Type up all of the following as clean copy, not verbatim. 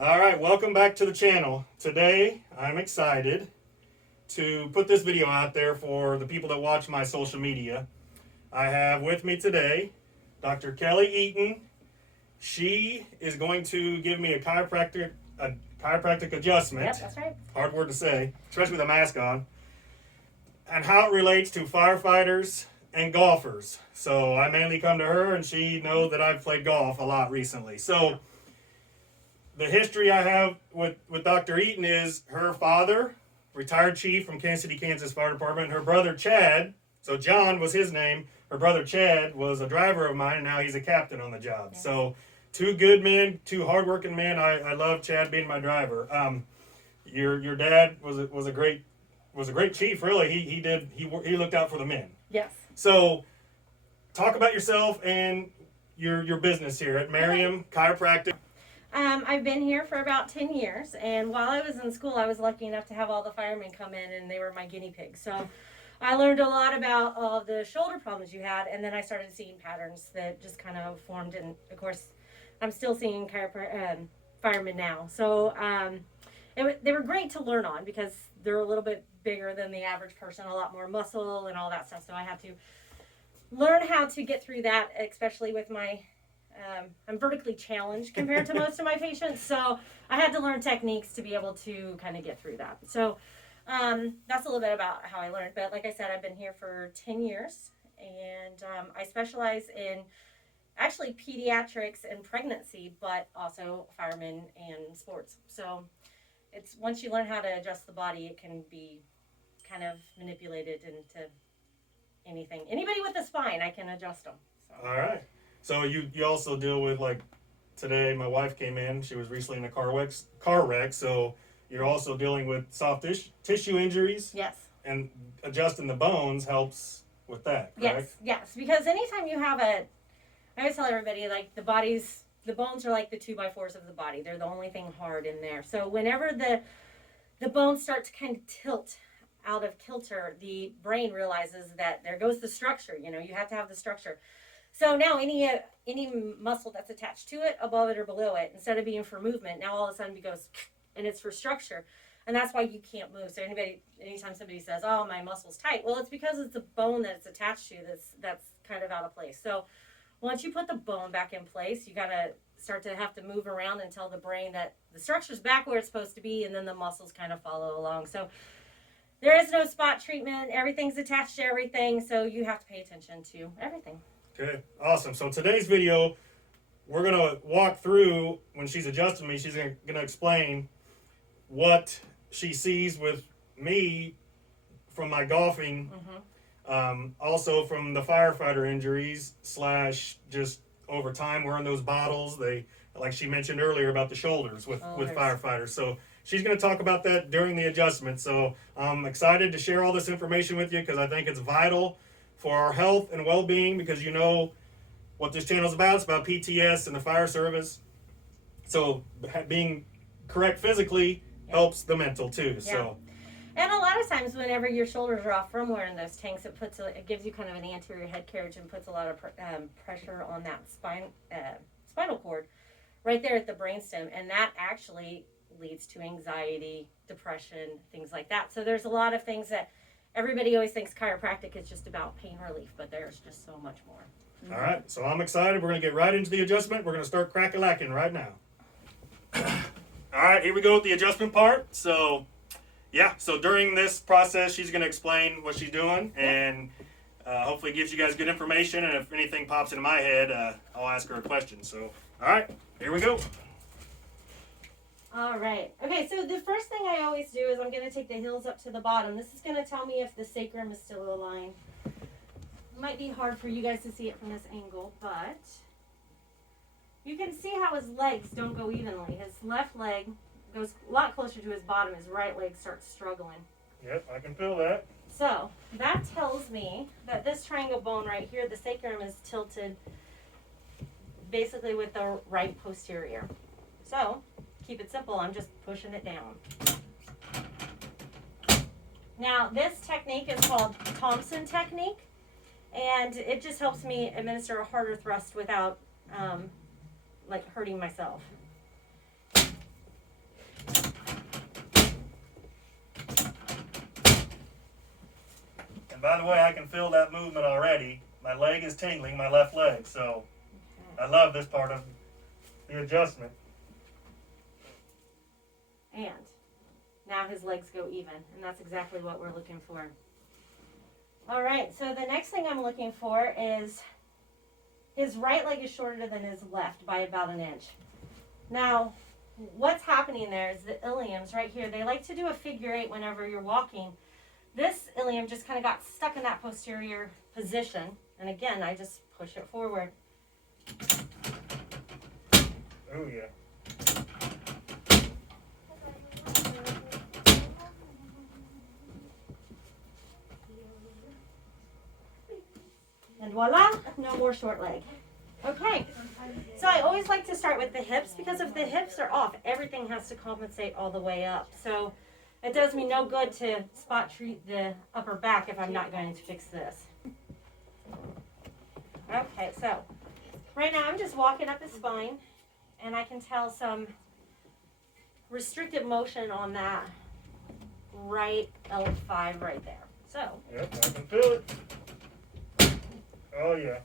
All right, welcome back to the channel. Today, I'm excited to put this video out there for the people that watch my social media. I have with me today Dr. Kelly Eaton. She is going to give me a chiropractic adjustment. Yep, that's right. Hard word to say, especially with a mask on. And how it relates to firefighters and golfers. So I mainly come to her, and she knows that I've played golf a lot recently. So the history I have with Dr. Eaton is her father, retired chief from Kansas City, Kansas Fire Department, and her brother Chad. So John was his name. Her brother Chad was a driver of mine, and now he's a captain on the job. Yeah. So two good men, two hardworking men. I love Chad being my driver. Your dad was a great chief. Really, he looked out for the men. Yes. So talk about yourself and your business here at Merriam Chiropractic. I've been here for about 10 years, and while I was in school, I was lucky enough to have all the firemen come in, and they were my guinea pigs. So I learned a lot about all the shoulder problems you had, and then I started seeing patterns that just kind of formed, and of course, I'm still seeing firemen now. So they were great to learn on because they're a little bit bigger than the average person, a lot more muscle and all that stuff. So I had to learn how to get through that, especially with my I'm vertically challenged compared to most of my patients, so I had to learn techniques to be able to kind of get through that. So that's a little bit about how I learned. But like I said, I've been here for 10 years, and I specialize in actually pediatrics and pregnancy, but also firemen and sports. So it's once you learn how to adjust the body, it can be kind of manipulated into anything. Anybody with a spine, I can adjust them. So. All right. So you also deal with, like, today my wife came in. She was recently in a car wreck. So you're also dealing with soft tissue injuries. Yes. And adjusting the bones helps with that, correct? Yes. Because anytime you have I always tell everybody, like, the bones are like the 2x4s of the body. They're the only thing hard in there. So whenever the bones start to kind of tilt out of kilter, the brain realizes that there goes the structure. You know, you have to have the structure. So now any muscle that's attached to it, above it or below it, instead of being for movement, now all of a sudden it goes, and it's for structure. And that's why you can't move. So anytime somebody says, oh, my muscle's tight, well, it's because it's the bone that it's attached to that's kind of out of place. So once you put the bone back in place, you got to start to have to move around and tell the brain that the structure's back where it's supposed to be, and then the muscles kind of follow along. So there is no spot treatment. Everything's attached to everything, so you have to pay attention to everything. Okay, awesome. So today's video, we're going to walk through, when she's adjusting me, she's going to explain what she sees with me from my golfing, also from the firefighter injuries / just over time wearing those bottles. They, like she mentioned earlier about the shoulders with firefighters. So she's going to talk about that during the adjustment. So I'm excited to share all this information with you because I think it's vital for our health and well-being, because you know what this channel is about. It's about PTSD and the fire service. So being correct physically helps the mental too. Yeah. So, and a lot of times whenever your shoulders are off from wearing those tanks, it gives you kind of an anterior head carriage and puts a lot of pressure on that spinal cord right there at the brainstem, and that actually leads to anxiety, depression, things like that. So there's a lot of things that everybody always thinks chiropractic is just about pain relief, but there's just so much more. Mm-hmm. All right, so I'm excited. We're going to get right into the adjustment. We're going to start crack-a-lacking right now. All right, here we go with the adjustment part. So during this process, she's going to explain what she's doing, and hopefully gives you guys good information, and if anything pops into my head, I'll ask her a question. So, all right, here we go. All right. Okay, so the first thing I always do is I'm going to take the heels up to the bottom. This is going to tell me if the sacrum is still aligned. It might be hard for you guys to see it from this angle, but you can see how his legs don't go evenly. His left leg goes a lot closer to his bottom. His right leg starts struggling. Yep, I can feel that. So that tells me that this triangle bone right here, the sacrum is tilted basically with the right posterior. So keep it simple, I'm just pushing it down. Now this technique is called Thompson technique, and it just helps me administer a harder thrust without like hurting myself. And by the way, I can feel that movement already. My leg is tingling, my left leg. So I love this part of the adjustment. And now his legs go even, and that's exactly what we're looking for. All right, so the next thing I'm looking for is his right leg is shorter than his left by about an inch. Now, what's happening there is the iliums right here, they like to do a figure eight whenever you're walking. This ilium just kind of got stuck in that posterior position. And again, I just push it forward. Oh, yeah. And voila, no more short leg. Okay, so I always like to start with the hips because if the hips are off, everything has to compensate all the way up. So it does me no good to spot treat the upper back if I'm not going to fix this. Okay, so right now I'm just walking up the spine and I can tell some restricted motion on that right L5 right there. So. Yep, I can feel it. Oh, yeah.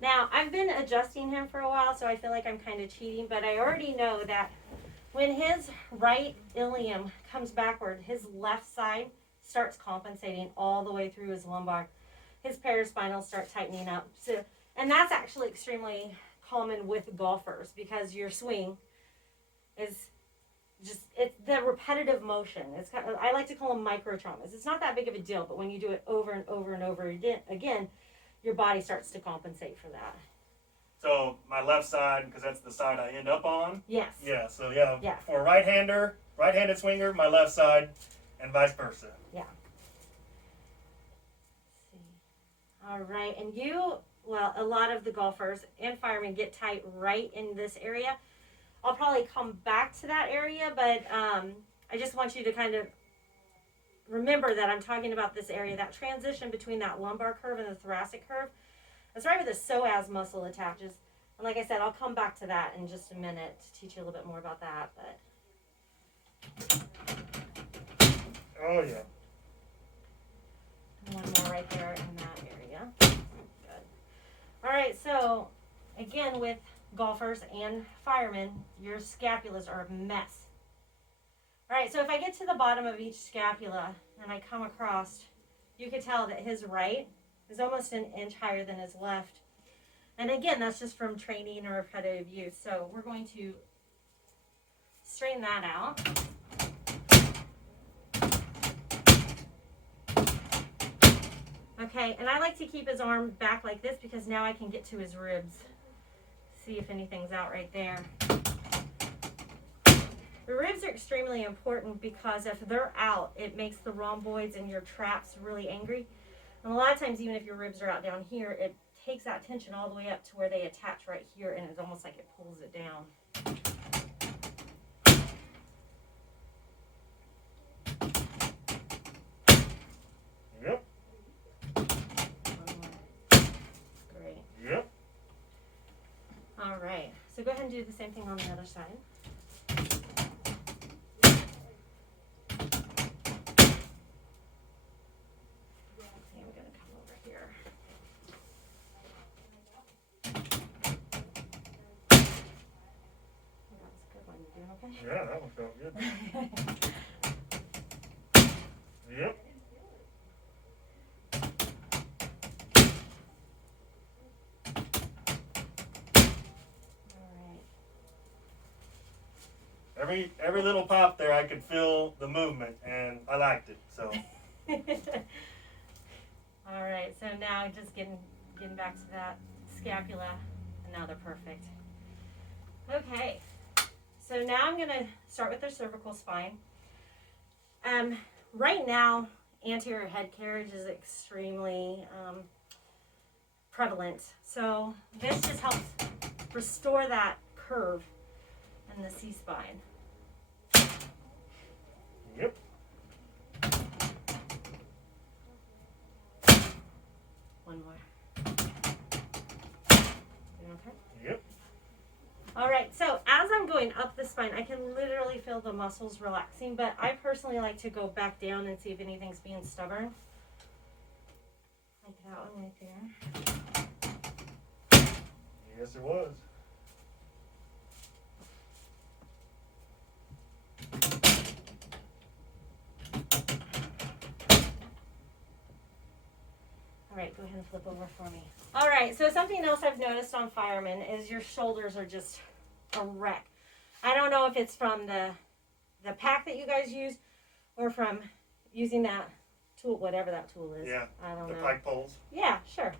Now, I've been adjusting him for a while, so I feel like I'm kind of cheating, but I already know that when his right ilium comes backward, his left side starts compensating all the way through his lumbar. His paraspinal start tightening up. So, and that's actually extremely common with golfers because your swing is just, it's the repetitive motion. It's kind of, I like to call them micro traumas. It's not that big of a deal, but when you do it over and over and over again, your body starts to compensate for that. So my left side, because that's the side I end up on? Yes. Yeah, so yeah, Yeah. for a right-handed swinger, my left side, and vice versa. Yeah. Let's see. All right, and you, well, a lot of the golfers and firemen get tight right in this area. I'll probably come back to that area, but I just want you to kind of remember that I'm talking about this area, that transition between that lumbar curve and the thoracic curve. That's right where the psoas muscle attaches. And like I said, I'll come back to that in just a minute to teach you a little bit more about that. But Oh, yeah. one more right there in that area. Good. All right, so again, with golfers and firemen, your scapulas are a mess. All right, so if I get to the bottom of each scapula and I come across, you can tell that his right is almost an inch higher than his left. And again, that's just from training or repetitive use. So we're going to straighten that out. Okay, and I like to keep his arm back like this because now I can get to his ribs. See if anything's out right there. The ribs are extremely important because if they're out, it makes the rhomboids and your traps really angry. And a lot of times, even if your ribs are out down here, it takes that tension all the way up to where they attach right here, and it's almost like it pulls it down. Yep. Great. Yep. All right. So go ahead and do the same thing on the other side. Okay. Yeah, that one felt good. Yep. All right. Every little pop there, I could feel the movement, and I liked it. So. All right. So now just getting back to that scapula, and now they're perfect. Okay. So now I'm going to start with their cervical spine. Right now, anterior head carriage is extremely prevalent. So this just helps restore that curve in the C-spine. Yep. One more. going up the spine, I can literally feel the muscles relaxing, but I personally like to go back down and see if anything's being stubborn. Like that one right there. Yes, it was. All right, go ahead and flip over for me. All right, so something else I've noticed on firemen is your shoulders are just a wreck. I don't know if it's from the pack that you guys use or from using that tool, whatever that tool is. Yeah, I don't the know. pike poles. Yeah, sure.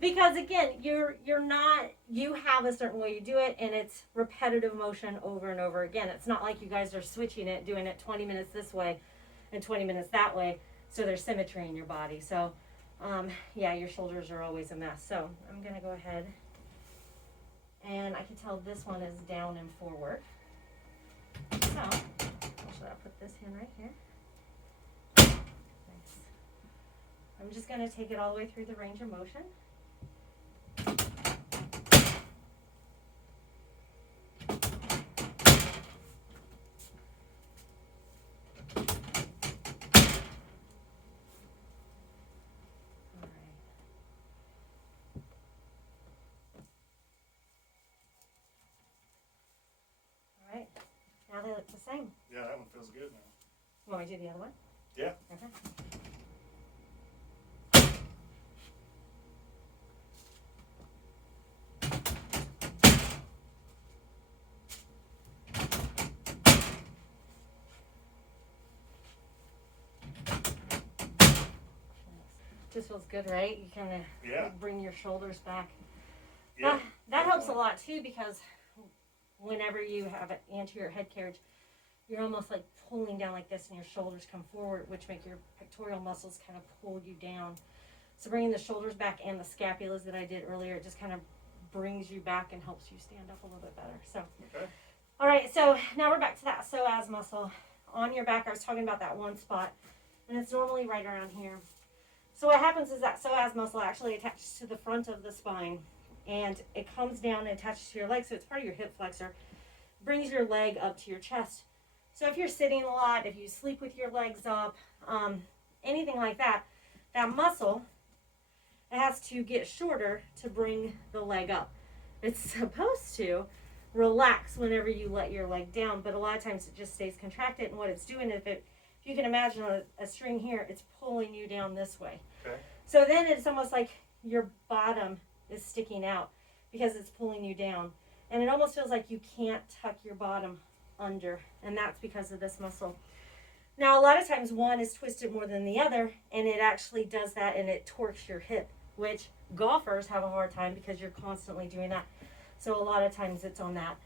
Because again, you're not, you have a certain way you do it, and it's repetitive motion over and over again. It's not like you guys are switching it, doing it 20 minutes this way and 20 minutes that way, so there's symmetry in your body. So yeah, your shoulders are always a mess. So I'm gonna go ahead, and I can tell this one is down and forward. So actually I'll put this hand right here. Nice. I'm just gonna take it all the way through the range of motion. Alright, now they look the same. Yeah, that one feels good now. You want me to do the other one? Yeah. Okay. Just feels good, right? You kind of bring your shoulders back. Yeah. That helps a lot too, because whenever you have an anterior head carriage, you're almost like pulling down like this, and your shoulders come forward, which make your pectoral muscles kind of pull you down. So bringing the shoulders back and the scapulas that I did earlier, it just kind of brings you back and helps you stand up a little bit better. So, okay. All right, so now we're back to that psoas muscle on your back. I was talking about that one spot, and it's normally right around here. So what happens is that psoas muscle actually attaches to the front of the spine, and it comes down and attaches to your leg, so it's part of your hip flexor. Brings your leg up to your chest. So if you're sitting a lot, if you sleep with your legs up, anything like that, that muscle, it has to get shorter to bring the leg up. It's supposed to relax whenever you let your leg down, but a lot of times it just stays contracted, and what it's doing is, if you can imagine a string here, it's pulling you down this way. Okay. So then it's almost like your bottom is sticking out because it's pulling you down. And it almost feels like you can't tuck your bottom under, and that's because of this muscle. Now, a lot of times one is twisted more than the other, and it actually does that, and it torques your hip, which golfers have a hard time because you're constantly doing that. So a lot of times it's on that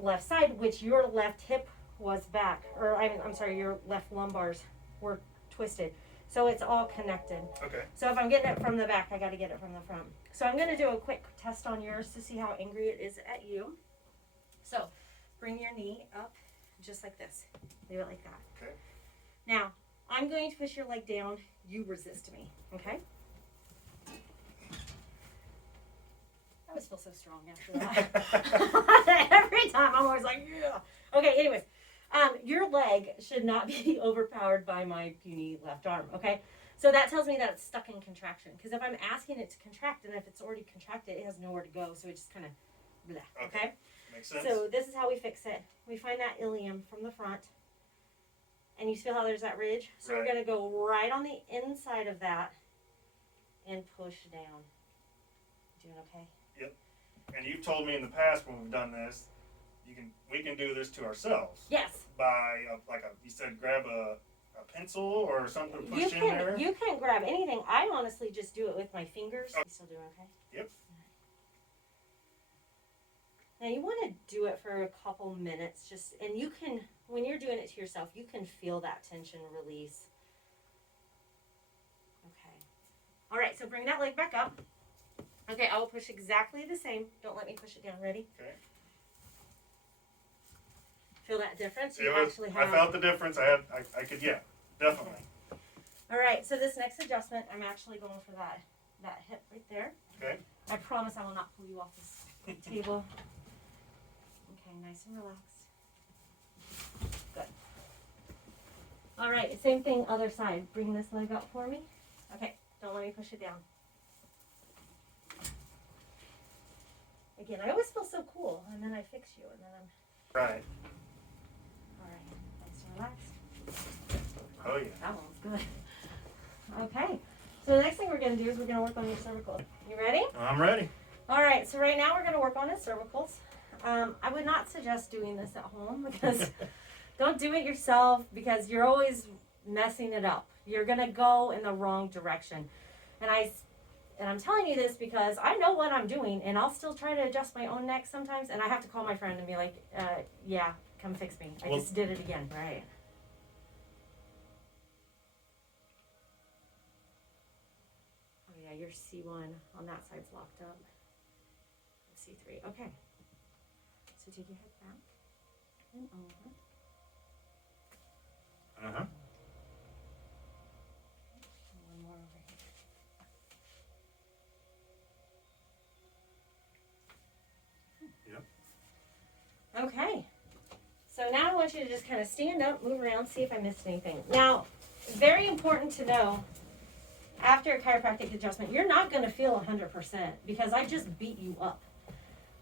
left side, which your left hip was back, or I'm sorry, your left lumbars were twisted. So it's all connected. Okay. So if I'm getting it from the back, I got to get it from the front. So I'm going to do a quick test on yours to see how angry it is at you. So bring your knee up just like this. Leave it like that. Okay. Now, I'm going to push your leg down. You resist me, okay? I always feel so strong after that. Every time I'm always like, yeah. Okay, anyways. Your leg should not be overpowered by my puny left arm, okay? So that tells me that it's stuck in contraction. Because if I'm asking it to contract, and if it's already contracted, it has nowhere to go. So it just kind of, bleh, okay? Makes sense. So this is how we fix it. We find that ilium from the front. And you feel how there's that ridge? So we're going to go right on the inside of that and push down. Doing okay? Yep. And you've told me in the past when we've done this, we can do this to ourselves. Yes. By you said, grab a pencil or something to push in there. You can grab anything. I honestly just do it with my fingers. You still doing okay? Yep. Now you want to do it for a couple minutes, and you can, when you're doing it to yourself, you can feel that tension release. Okay. All right. So bring that leg back up. Okay. I will push exactly the same. Don't let me push it down. Ready? Okay. Feel that difference? I felt the difference. I could, yeah, definitely. Okay. All right, so this next adjustment, I'm actually going for that hip right there. Okay. I promise I will not pull you off this table. Okay, nice and relaxed. Good. All right, same thing, other side. Bring this leg up for me. Okay, don't let me push it down. Again, I always feel so cool, and then I fix you, and then I'm... Right. All right, nice and relaxed. Oh, yeah. That one's good. Okay, so the next thing we're going to do is we're going to work on your cervical. You ready? I'm ready. All right, so right now we're going to work on his cervicals. I would not suggest doing this at home because don't do it yourself because you're always messing it up. You're going to go in the wrong direction. And I'm telling you this because I know what I'm doing, and I'll still try to adjust my own neck sometimes, and I have to call my friend and be like, yeah, come fix me. I just did it again. Right. Oh, yeah, your C1 on that side's locked up. C3. Okay. So take your head back and over. Uh-huh. And one more over here. Yep. Okay. So now I want you to just kind of stand up, move around, see if I missed anything. Now, very important to know, after a chiropractic adjustment, you're not going to feel 100% because I just beat you up.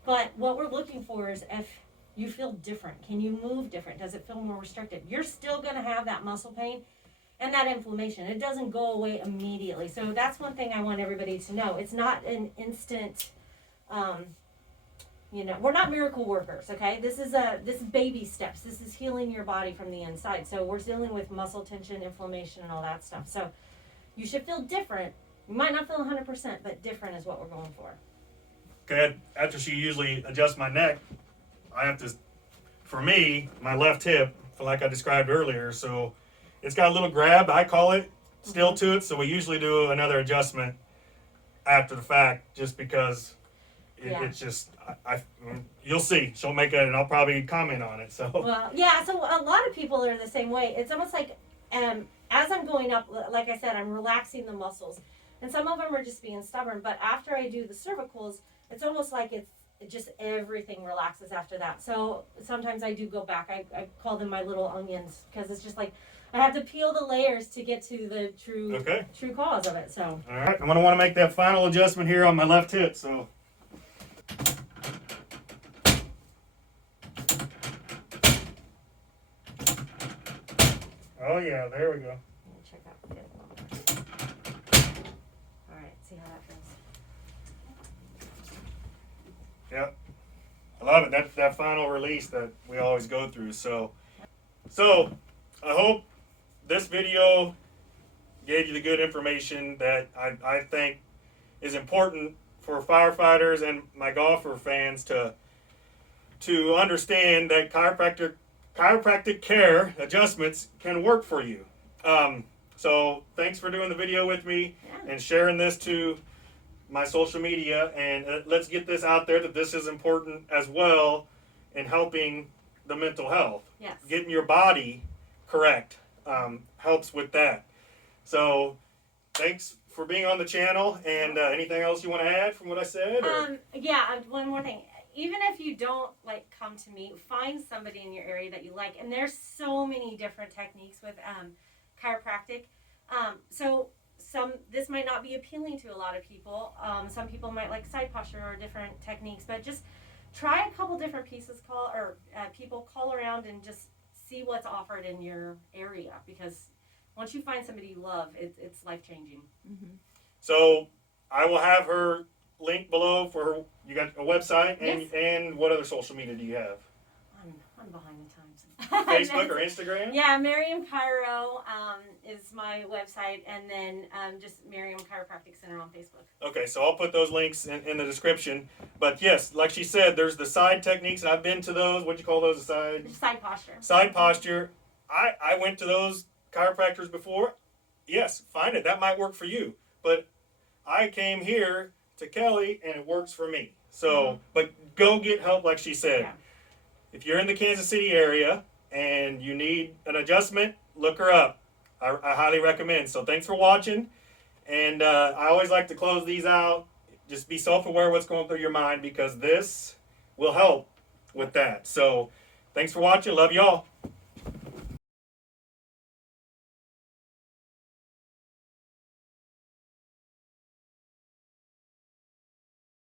But what we're looking for is if you feel different. Can you move different? Does it feel more restricted? You're still going to have that muscle pain and that inflammation. It doesn't go away immediately. So that's one thing I want everybody to know. It's not an instant, we're not miracle workers, okay? This is baby steps. This is healing your body from the inside. So we're dealing with muscle tension, inflammation, and all that stuff. So you should feel different. You might not feel 100%, but different is what we're going for. Okay, after she usually adjusts my neck, I have to, for me, my left hip, like I described earlier, so it's got a little grab, I call it, still to it, so we usually do another adjustment after the fact, just because it's just, you'll see, she'll make it, and I'll probably comment on it, so. Well, yeah, so a lot of people are the same way. It's almost like, as I'm going up, like I said, I'm relaxing the muscles, and some of them are just being stubborn, but after I do the cervicals, it's almost like it just everything relaxes after that. So sometimes I do go back. I call them my little onions because it's just like I have to peel the layers to get to the true cause of it. So all right, I'm gonna want to make that final adjustment here on my left hip. So oh yeah, there we go. Check out the hip. All right, see how that feels. Yep. I love it. That's that final release that we always go through. So I hope this video gave you the good information that I think is important for firefighters and my golfer fans to understand that chiropractic care adjustments can work for you. So thanks for doing the video with me and sharing this to my social media, and let's get this out there that this is important as well in helping the mental health. Yes. Getting your body correct helps with that. So thanks for being on the channel, and anything else you want to add from what I said? One more thing. Even if you don't come to me, find somebody in your area that you like, and there's so many different techniques with chiropractic. This might not be appealing to a lot of people. Some people might like side posture or different techniques, but just try a couple different people call around and just see what's offered in your area, because once you find somebody you love, it's life-changing. Mm-hmm. So I will have her link below for her. You got a website, and what other social media do you have? I'm behind the times. Facebook or Instagram? Yeah, Merriam Chiro is my website, and then just Merriam Chiropractic Center on Facebook. Okay, so I'll put those links in the description. But yes, like she said, there's the side techniques, and I've been to those. What'd you call those? Side posture. Side posture. I went to those chiropractors before. Yes, find it. That might work for you. But I came here to Kelly, and it works for me. So, but go get help, like she said. Yeah. If you're in the Kansas City area and you need an adjustment, look her up. I highly recommend. So thanks for watching. And I always like to close these out. Just be self-aware of what's going through your mind, because this will help with that. So thanks for watching. Love y'all.